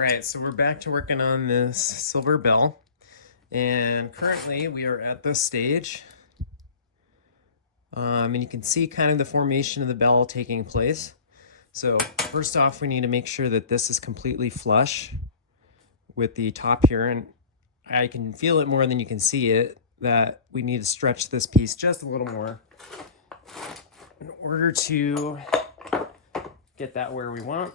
right, so we're back to working on this silver bell, and currently we are at this stage, and you can see kind of the formation of the bell taking place. So first off, we need to make sure that this is completely flush with the top here, and I can feel it more than you can see it, that we need to stretch this piece just a little more in order to get that where we want.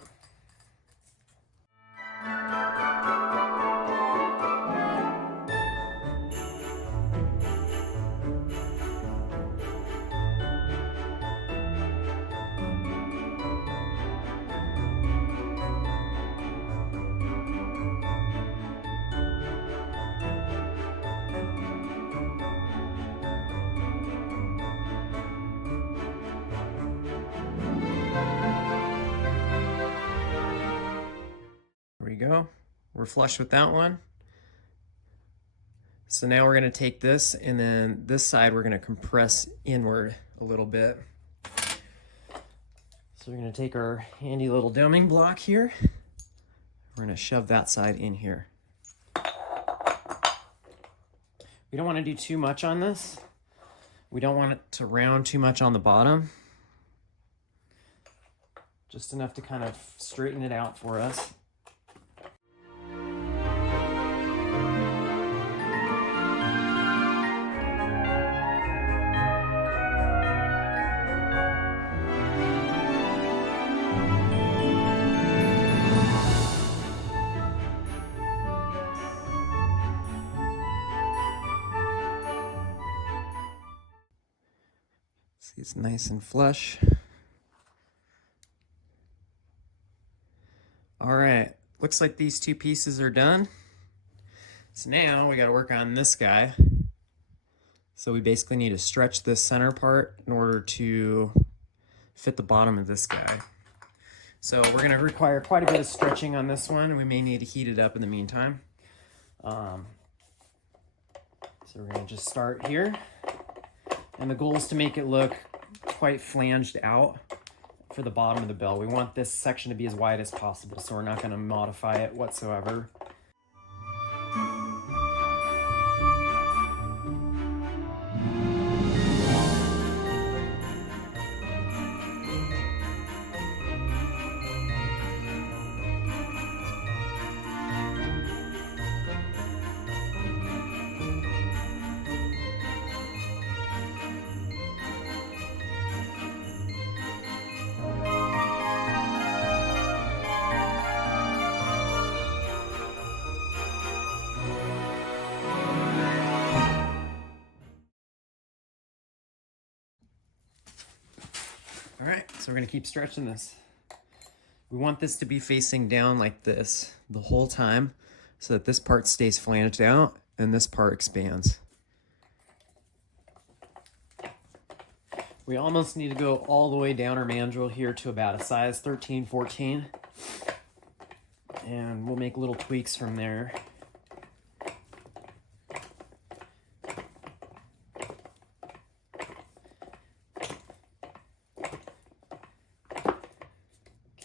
There we go. We're flush with that one. So now we're going to take this, and then this side we're going to compress inward a little bit. So we're going to take our handy little doming block here. We're going to shove that side in here. We don't want to do too much on this. We don't want it to round too much on the bottom. Just enough to kind of straighten it out for us. See, it's nice and flush. All right, looks like these two pieces are done. So now we got to work on this guy. So we basically need to stretch this center part in order to fit the bottom of this guy. So we're going to require quite a bit of stretching on this one. We may need to heat it up in the meantime. So we're going to just start here. And the goal is to make it look quite flanged out for the bottom of the bell. We want this section to be as wide as possible, so we're not going to modify it whatsoever. All right, so we're gonna keep stretching this. We want this to be facing down like this the whole time so that this part stays flanged out and this part expands. We almost need to go all the way down our mandrel here to about a size 13, 14. And we'll make little tweaks from there.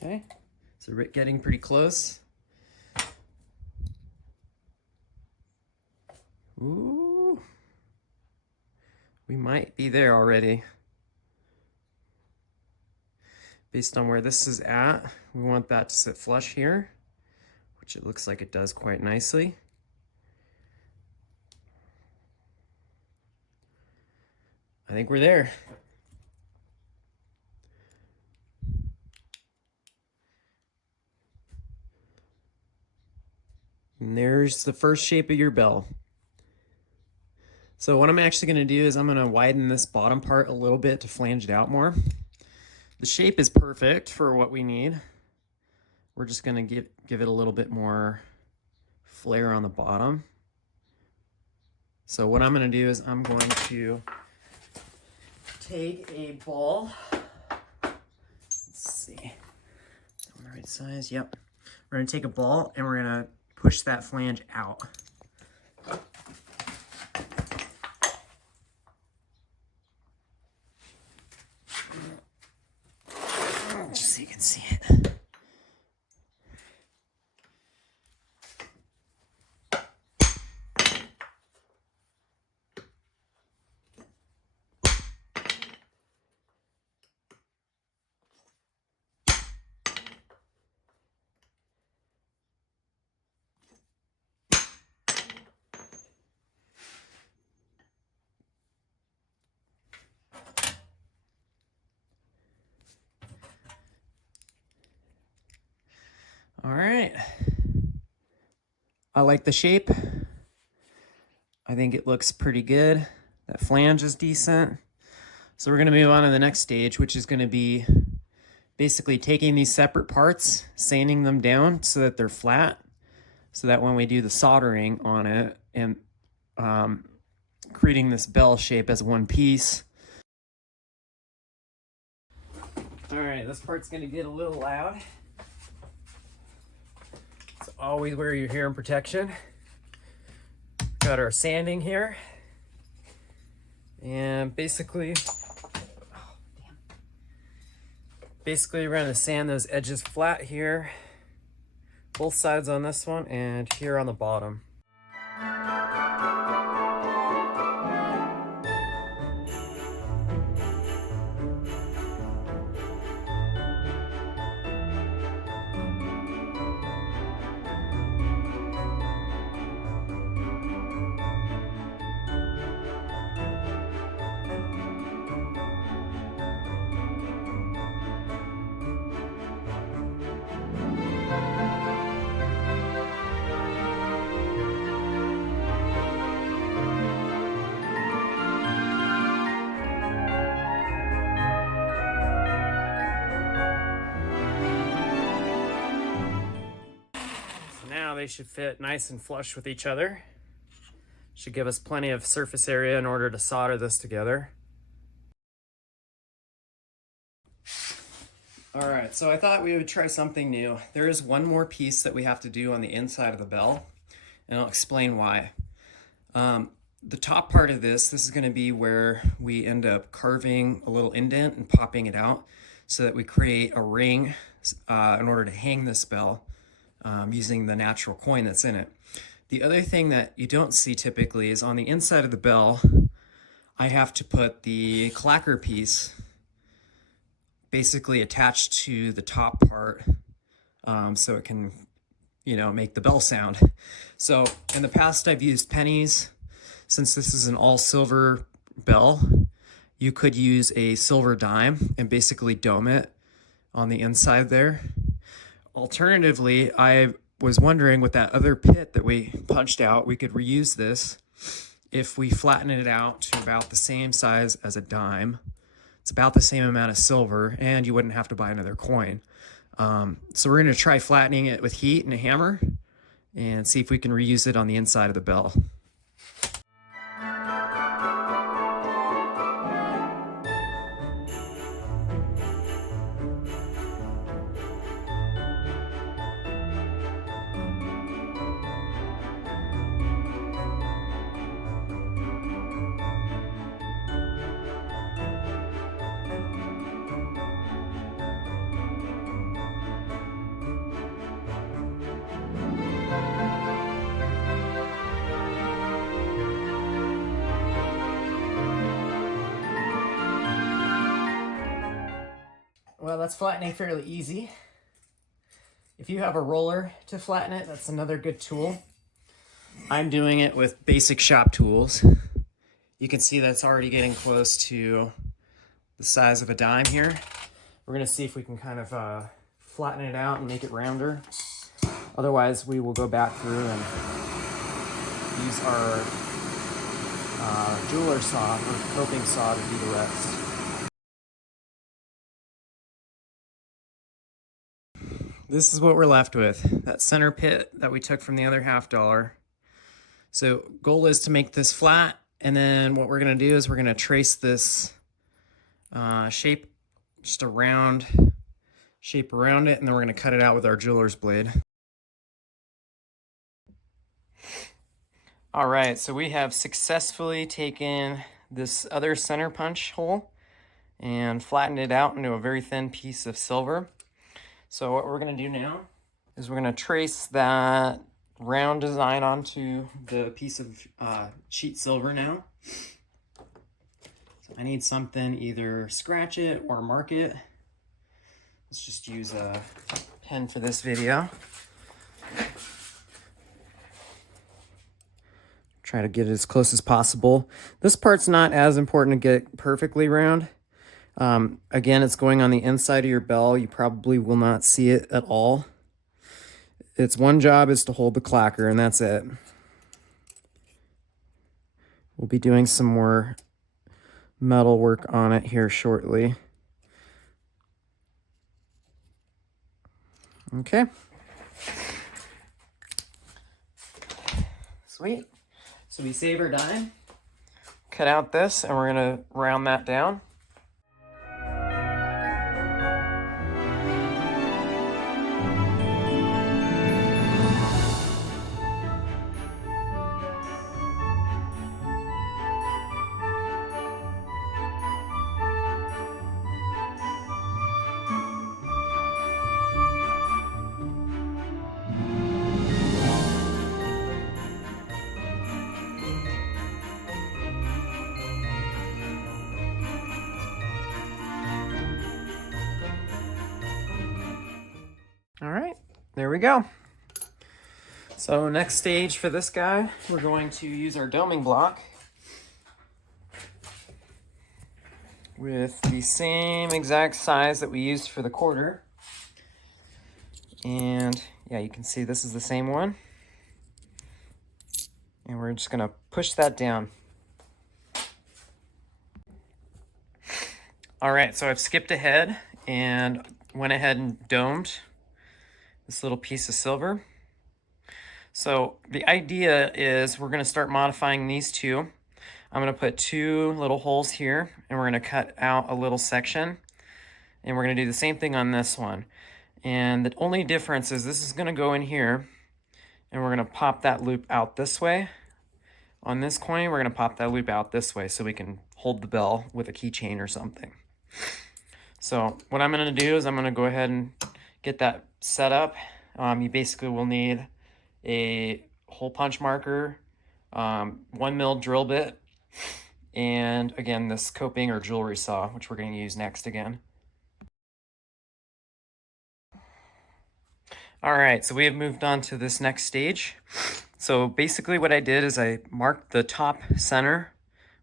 Okay, so we're getting pretty close. Ooh, we might be there already. Based on where this is at, we want that to sit flush here, which it looks like it does quite nicely. I think we're there. And there's the first shape of your bell. So what I'm actually going to do is I'm going to widen this bottom part a little bit to flange it out more. The shape is perfect for what we need. We're just going to give it a little bit more flare on the bottom. So what I'm going to do is I'm going to take a ball. Let's see. On the right size. Yep. We're going to take a ball and we're going to push that flange out. Just so you can see it. All right. I like the shape. I think it looks pretty good. That flange is decent. So we're gonna move on to the next stage, which is gonna be basically taking these separate parts, sanding them down so that they're flat, so that when we do the soldering on it and creating this bell shape as one piece. All right, this part's gonna get a little loud. So always wear your hearing protection. Got our sanding here. And basically we're gonna sand those edges flat here, both sides on this one and here on the bottom. Now they should fit nice and flush with each other. Should give us plenty of surface area in order to solder this together. All right, so I thought we would try something new. There is one more piece that we have to do on the inside of the bell, and I'll explain why. The top part of this is going to be where we end up carving a little indent and popping it out so that we create a ring in order to hang this bell using the natural coin that's in it. The other thing that you don't see typically is on the inside of the bell, I have to put the clacker piece basically attached to the top part so it can, make the bell sound. So in the past, I've used pennies. Since this is an all silver bell, you could use a silver dime and basically dome it on the inside there. Alternatively, I was wondering with that other pit that we punched out, we could reuse this if we flatten it out to about the same size as a dime. It's about the same amount of silver, and you wouldn't have to buy another coin. So we're going to try flattening it with heat and a hammer and see if we can reuse it on the inside of the bell. Well, that's flattening fairly easy. If you have a roller to flatten it, that's another good tool. I'm doing it with basic shop tools. You can see that's already getting close to the size of a dime here. We're gonna see if we can kind of flatten it out and make it rounder. Otherwise, we will go back through and use our jeweler saw or coping saw to do the rest. This is what we're left with, that center pit that we took from the other $50. So goal is to make this flat, and then what we're gonna do is we're gonna trace this shape, just a round shape around it, and then we're gonna cut it out with our jeweler's blade. All right, so we have successfully taken this other center punch hole and flattened it out into a very thin piece of silver. So what we're gonna do now is we're gonna trace that round design onto the piece of sheet silver now. So I need something, either scratch it or mark it. Let's just use a pen for this video. Try to get it as close as possible. This part's not as important to get perfectly round. Again, it's going on the inside of your bell. You probably will not see it at all. its one job is to hold the clacker, and that's it. We'll be doing some more metal work on it here shortly. Okay. Sweet. So we save our dime, cut out this, and we're gonna round that down. All right, there we go. So next stage for this guy, we're going to use our doming block with the same exact size that we used for the quarter. And yeah, you can see this is the same one. And we're just gonna push that down. All right, so I've skipped ahead and went ahead and domed this little piece of silver. So the idea is we're gonna start modifying these two. I'm gonna put two little holes here, and we're gonna cut out a little section, and we're gonna do the same thing on this one. And the only difference is this is gonna go in here, and we're gonna pop that loop out this way. On this coin, we're gonna pop that loop out this way so we can hold the bell with a keychain or something. So what I'm gonna do is I'm gonna go ahead and get that set up. You basically will need a hole punch marker, 1mm drill bit, and again, this coping or jewelry saw, which we're gonna use next again. All right, so we have moved on to this next stage. So basically what I did is I marked the top center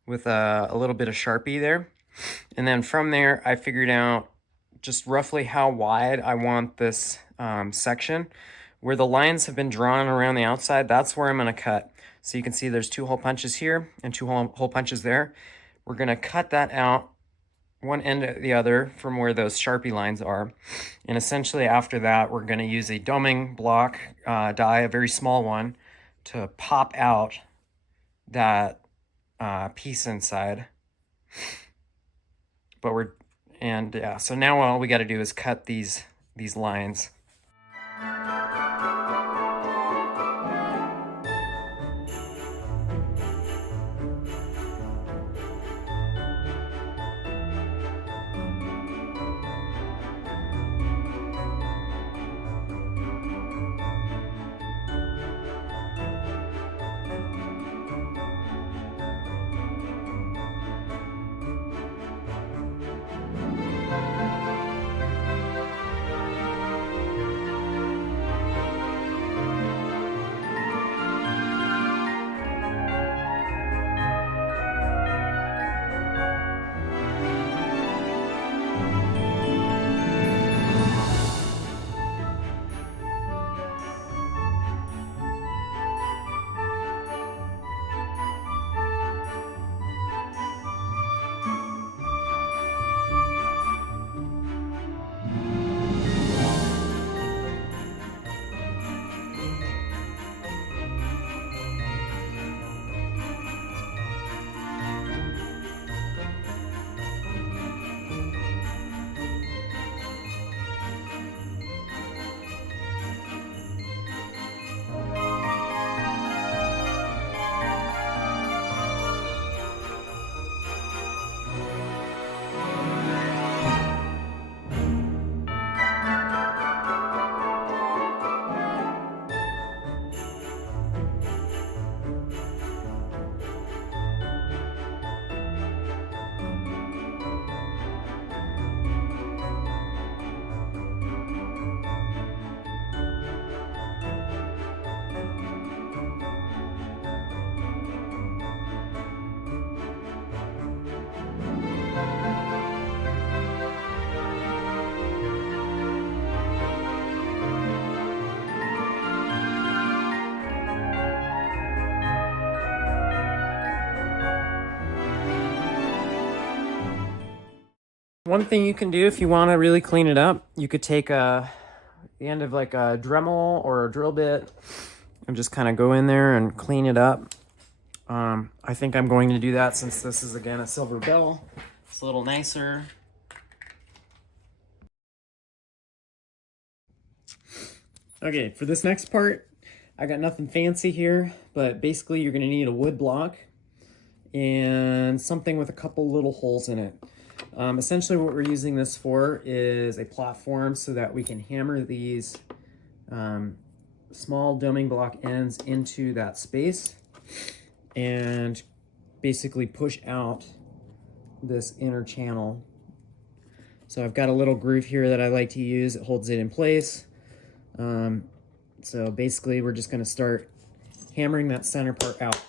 with a little bit of Sharpie there. And then from there, I figured out just roughly how wide I want this section. Where the lines have been drawn around the outside, that's where I'm gonna cut. So you can see there's two hole punches here and two hole punches there. We're gonna cut that out one end to the other from where those Sharpie lines are. And essentially after that, we're gonna use a doming block die, a very small one, to pop out that piece inside. But yeah, so now all we gotta do is cut these lines. One thing you can do if you want to really clean it up, you could take the end of like a Dremel or a drill bit and just kind of go in there and clean it up. I think I'm going to do that since this is again a silver bell. It's a little nicer. Okay, for this next part, I got nothing fancy here, but basically you're going to need a wood block and something with a couple little holes in it. Essentially what we're using this for is a platform so that we can hammer these small doming block ends into that space and basically push out this inner channel. So I've got a little groove here that I like to use. It holds it in place. So basically we're just going to start hammering that center part out.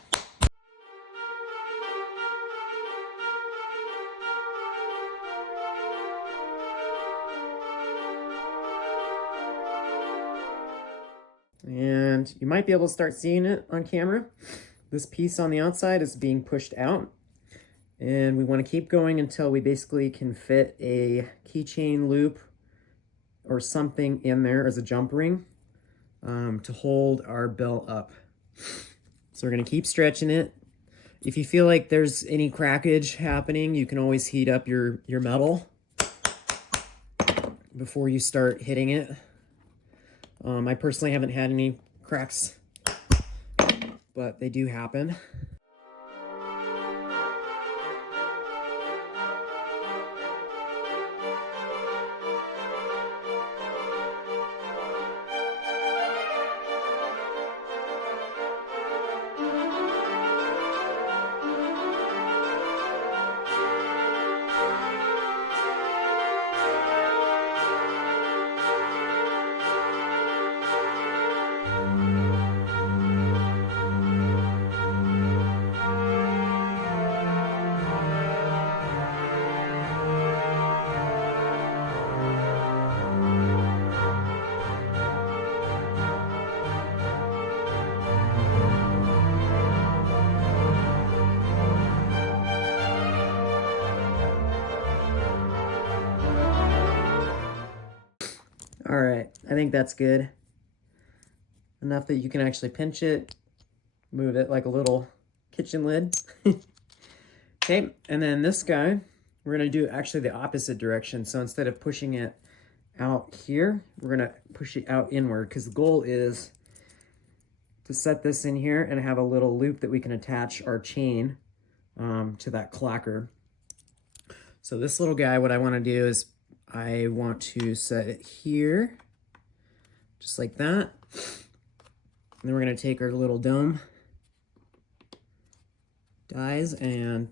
And you might be able to start seeing it on camera. This piece on the outside is being pushed out. And we want to keep going until we basically can fit a keychain loop or something in there as a jump ring to hold our bell up. So we're going to keep stretching it. If you feel like there's any crackage happening, you can always heat up your metal before you start hitting it. I personally haven't had any cracks, but they do happen. All right, I think that's good. Enough that you can actually pinch it, move it like a little kitchen lid. Okay, and then this guy, we're gonna do actually the opposite direction. So instead of pushing it out here, we're gonna push it out inward because the goal is to set this in here and have a little loop that we can attach our chain to that clacker. So this little guy, what I wanna do is I want to set it here, just like that. And then we're going to take our little dome dies, and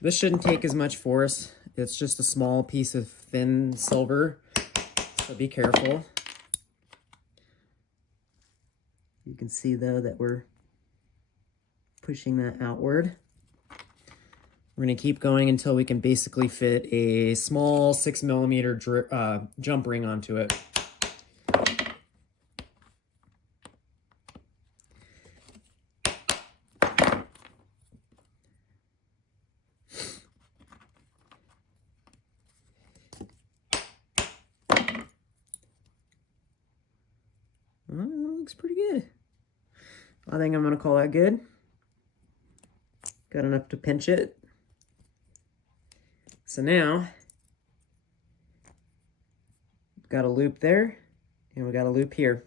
this shouldn't take as much force. It's just a small piece of thin silver, so be careful. You can see though that we're pushing that outward. We're going to keep going until we can basically fit a small 6mm jump ring onto it. Looks pretty good. I think I'm going to call that good. Got enough to pinch it. So now, we've got a loop there, and we got a loop here.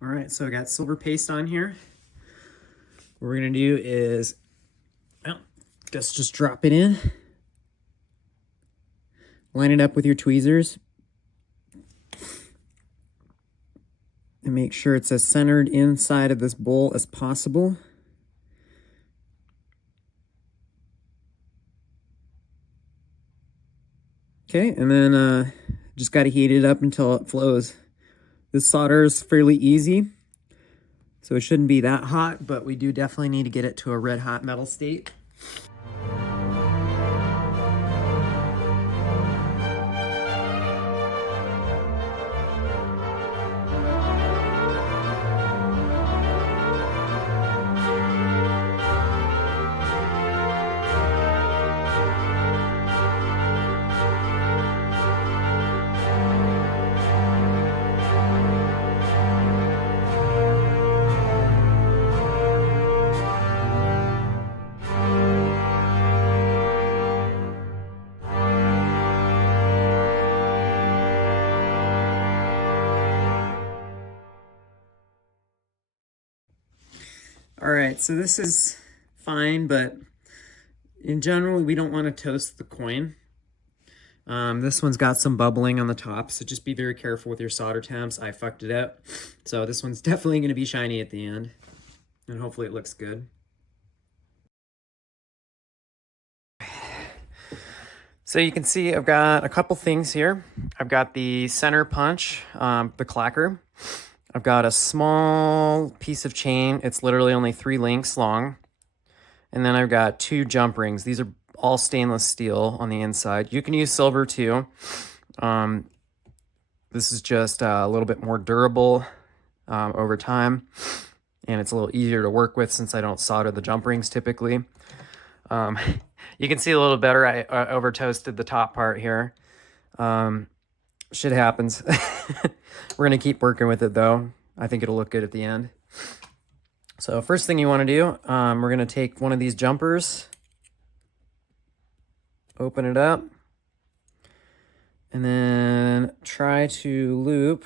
All right, so I got silver paste on here. What we're gonna do is, just drop it in. Line it up with your tweezers. And make sure it's as centered inside of this bowl as possible. Okay, and then just got to heat it up until it flows. This solder is fairly easy, so it shouldn't be that hot, but we do definitely need to get it to a red hot metal state. All right, so this is fine, but in general, we don't want to toast the coin. This one's got some bubbling on the top, so just be very careful with your solder temps. I fucked it up. So this one's definitely going to be shiny at the end, and hopefully it looks good. So you can see I've got a couple things here. I've got the center punch, the clacker. I've got a small piece of chain. It's literally only 3 links long. And then I've got 2 jump rings. These are all stainless steel on the inside. You can use silver too. This is just a little bit more durable over time. And it's a little easier to work with since I don't solder the jump rings typically. You can see a little better. I over toasted the top part here. Shit happens. We're going to keep working with it though. I think it'll look good at the end. So first thing you want to do, we're going to take one of these jumpers, open it up, and then try to loop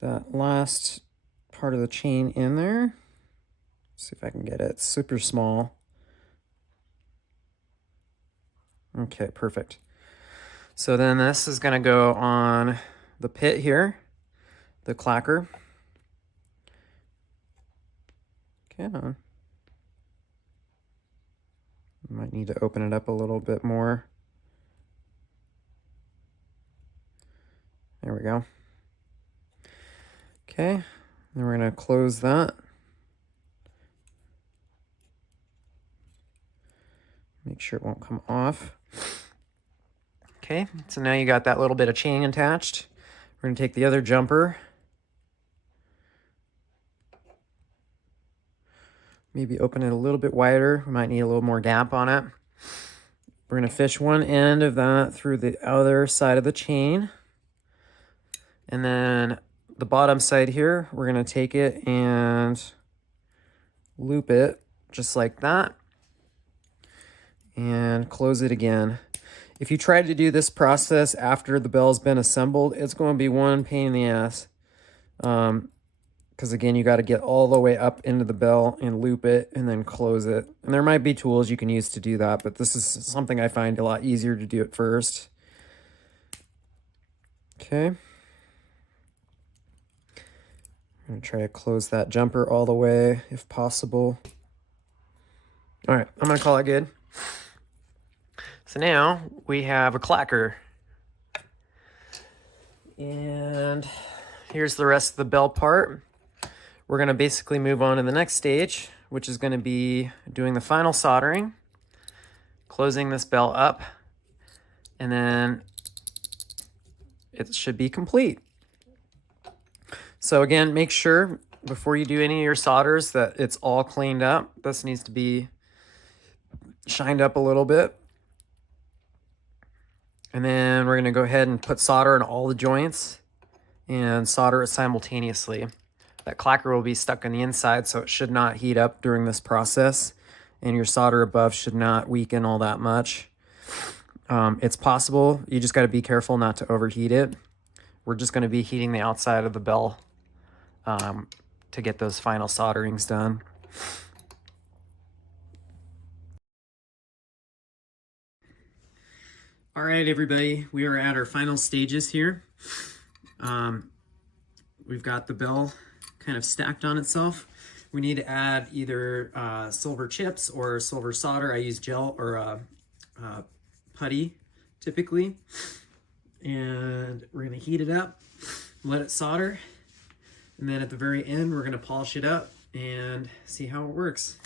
that last part of the chain in there. See if I can get it. It's super small. Okay, perfect. So then this is going to go on the pit here, the clacker. Come on. Might need to open it up a little bit more. There we go. Okay, then we're going to close that. Make sure it won't come off. Okay, so now you got that little bit of chain attached. We're going to take the other jumper. Maybe open it a little bit wider. We might need a little more gap on it. We're going to fish one end of that through the other side of the chain. And then the bottom side here, we're going to take it and loop it just like that. And close it again. If you try to do this process after the bell's been assembled, it's going to be one pain in the ass. Because again, you got to get all the way up into the bell and loop it and then close it. And there might be tools you can use to do that, but this is something I find a lot easier to do at first. Okay. I'm going to try to close that jumper all the way if possible. All right, I'm going to call it good. So now we have a clacker. And here's the rest of the bell part. We're going to basically move on to the next stage, which is going to be doing the final soldering, closing this bell up, and then it should be complete. So again, make sure before you do any of your solders that it's all cleaned up. This needs to be shined up a little bit. And then we're going to go ahead and put solder in all the joints and solder it simultaneously. That clacker will be stuck on the inside, so it should not heat up during this process. And your solder above should not weaken all that much. It's possible. You just got to be careful not to overheat it. We're just going to be heating the outside of the bell to get those final solderings done. All right, everybody, we are at our final stages here. We've got the bell kind of stacked on itself. We need to add either silver chips or silver solder. I use gel or putty typically. And we're gonna heat it up, let it solder. And then at the very end, we're gonna polish it up and see how it works.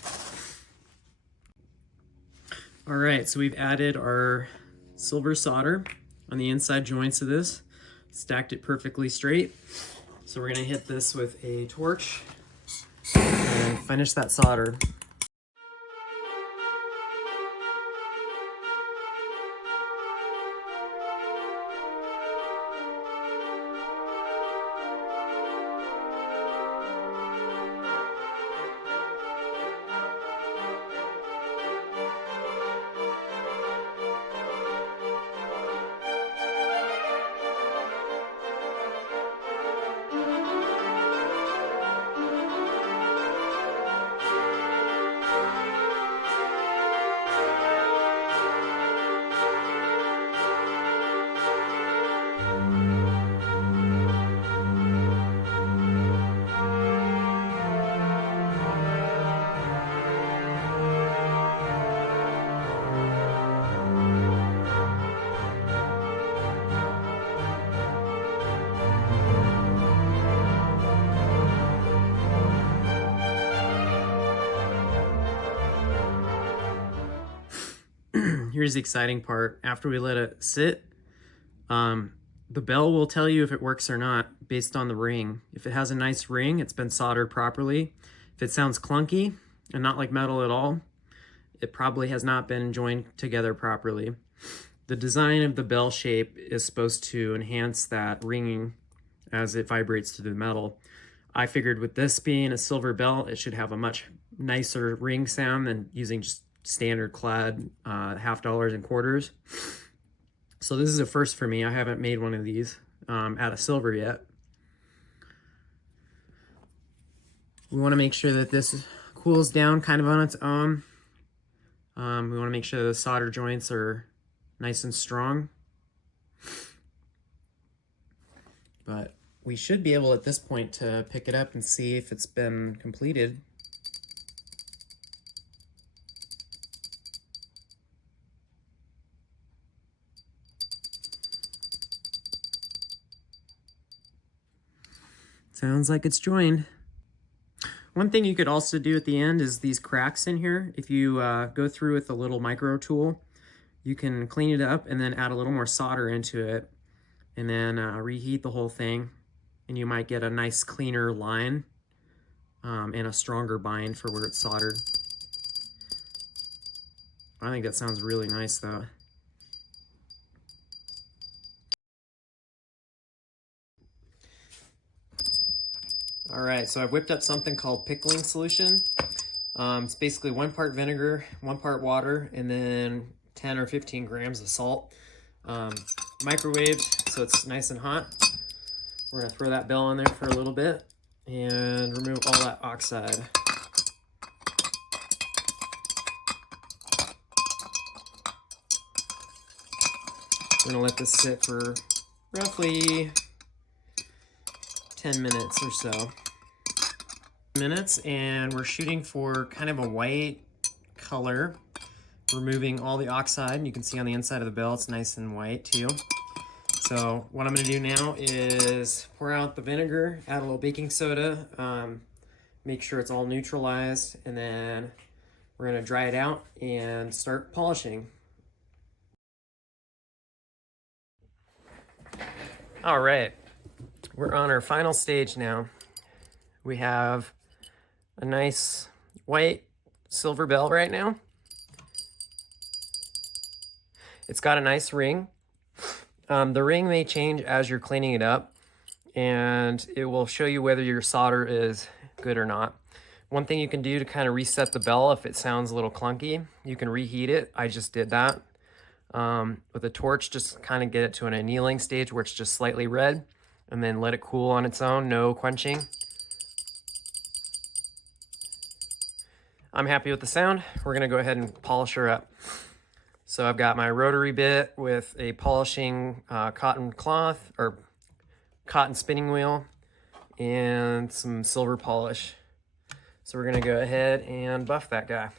All right, so we've added our silver solder on the inside joints of this, stacked it perfectly straight. So we're gonna hit this with a torch and finish that solder. Here's the exciting part. After we let it sit, the bell will tell you if it works or not based on the ring. If it has a nice ring, it's been soldered properly. If it sounds clunky and not like metal at all, it probably has not been joined together properly. The design of the bell shape is supposed to enhance that ringing as it vibrates through the metal. I figured with this being a silver bell, it should have a much nicer ring sound than using just standard clad half dollars and quarters. So this is a first for me. I haven't made one of these out of silver yet. We want to make sure that this cools down kind of on its own. We want to make sure the solder joints are nice and strong. But we should be able at this point to pick it up and see if it's been completed. Sounds like it's joined. One thing you could also do at the end is these cracks in here. If you go through with a little micro tool, you can clean it up and then add a little more solder into it and then reheat the whole thing. And you might get a nice cleaner line and a stronger bind for where it's soldered. I think that sounds really nice though. All right, so I've whipped up something called pickling solution. It's basically 1 part vinegar, 1 part water, and then 10 or 15 grams of salt. Microwaved so it's nice and hot. We're gonna throw that bell in there for a little bit and remove all that oxide. We're gonna let this sit for roughly 10 minutes or so. And we're shooting for kind of a white color, removing all the oxide, and you can see on the inside of the bell it's nice and white too. So what I'm going to do now is pour out the vinegar, add a little baking soda, make sure it's all neutralized, and then we're going to dry it out and start polishing. All right, we're on our final stage now. We have a nice white silver bell right now. It's got a nice ring. The ring may change as you're cleaning it up, and it will show you whether your solder is good or not. One thing you can do to kind of reset the bell if it sounds a little clunky, you can reheat it. I just did that. With a torch, just kind of get it to an annealing stage where it's just slightly red, and then let it cool on its own, no quenching. I'm happy with the sound. We're gonna go ahead and polish her up. So I've got my rotary bit with a polishing cotton cloth or cotton spinning wheel and some silver polish. So we're gonna go ahead and buff that guy.